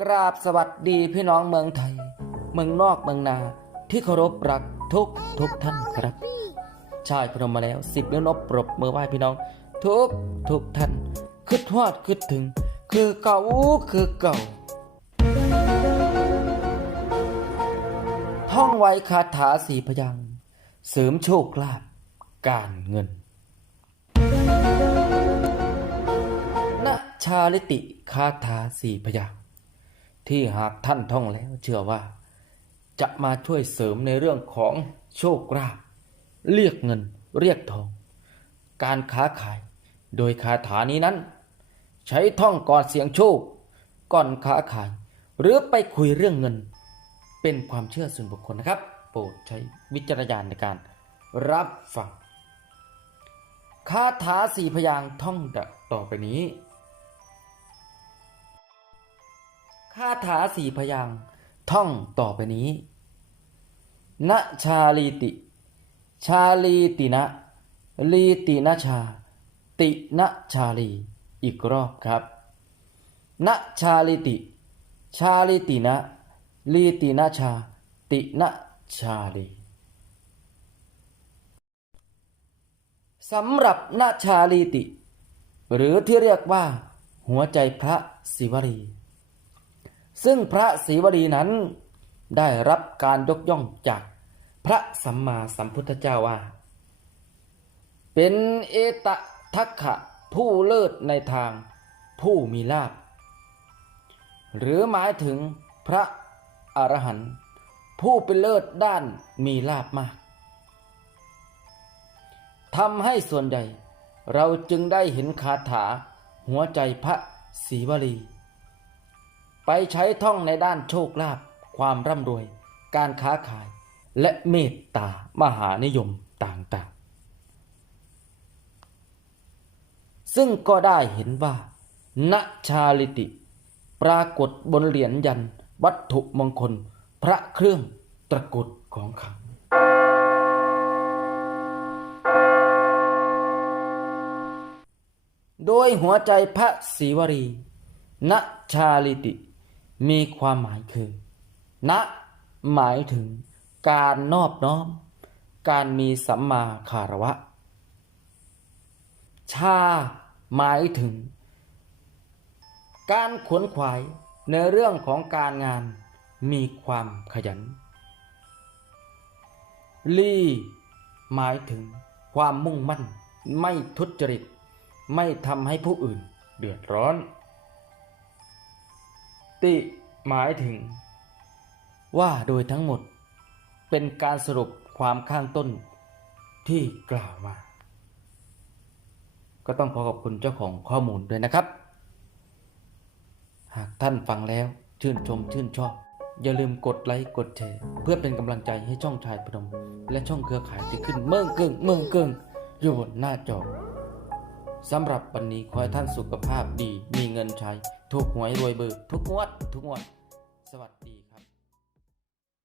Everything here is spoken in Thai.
กราบสวัสดีพี่น้องเมืองไทย เมืองนอกเมืองนาที่เคารพรักทุกทุกท่านครับชายพนมมาแล้วสิบนิ้วนบปรบมือไหว้พี่น้อง ทุกทุกท่านคิดฮอดคิดถึง คือเก่าคือเก่า ท่องไว้คาถาสีพยางค์เสริมโชคลาภการเงินณชาลิติคาถาสี่พยางค์ ที่หากท่านท่องแล้วเชื่อว่า จะมาช่วยเสริมในเรื่องของโชคลาภเรียกเงินเรียกทอง การค้าขาย โดยคาถานี้นั้น ใช้ท่องก่อนเสียงโชค ก่อนค้าขาย หรือไปคุยเรื่องเงิน เป็นความเชื่อส่วนบุคคลนะครับ โปรดใช้วิจารณญาณในการรับฟังคาถาสี่พยางค์ท่องดังต่อไปนี้ คาถาสี่พยางค์ท่องต่อไปนี้ณชาลีติ ชาลีตินะ ลีตินะชา ตินะชาลี อีกรอบครับณชาลิติ ชาลิตินะ ลีตินะชา ตินะชาลีสำหรับนาชาลีติ หรือที่เรียกว่า หัวใจพระศิวลี ซึ่งพระศิวลีนั้นได้รับการยกย่องจากพระสัมมาสัมพุทธเจ้าว่า เป็นเอตทัคคะผู้เลิศในทางผู้มีลาภหรือหมายถึงพระอรหันต์ผู้เป็นเลิศด้านมีลาภมากทำให้ส่วนใหญ่เราจึงได้เห็นคาถาหัวใจพระศรีวลี ไปใช้ท่องในด้านโชคลาภความร่ำรวย การค้าขาย และเมตตามหานิยมต่างๆ ซึ่งก็ได้เห็นว่าณชาลิติ ปรากฏบนเหรียญยันวัตถุมงคล พระเครื่องตะกุดของขังโดยหัวใจพระศิวรีณชาลิติ มีความหมายคือณหมายถึงการนอบน้อม การมีสัมมาคารวะ ชาหมายถึง การขวนขวายในเรื่องของการงานมีความขยัน ลีหมายถึงความมุ่งมั่น ไม่ทุจริต ไม่ทำให้ผู้อื่นเดือดร้อน ติหมายถึง ว่าโดยทั้งหมดเป็นการสรุปความข้างต้นที่กล่าวมา ก็ต้องขอขอบคุณเจ้าของข้อมูลด้วยนะครับ หากท่านฟังแล้วชื่นชมชื่นชอบ อย่าลืมกดไลค์กดแชร์เพื่อเป็นกำลังใจให้ช่องชายพนม และช่องเครือข่ายที่ขึ้นเมืองเกิงเมืองเกิงอยู่บนหน้าจอ สำหรับวันนี้ขอให้ท่านสุขภาพดี มีเงินใช้ ถูกหวยรวยเบอร์ ทุกงวด ทุกงวด สวัสดี